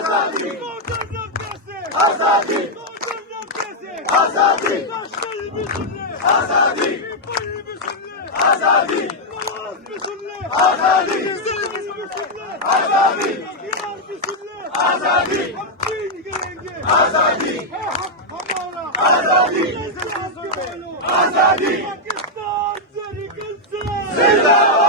आजादी, आजादी, आजादी, आजादी, आजादी, आजादी, आजादी, आजादी, आजादी, आजादी, आजादी, पाकिस्तान से निकल जिंदाबाद।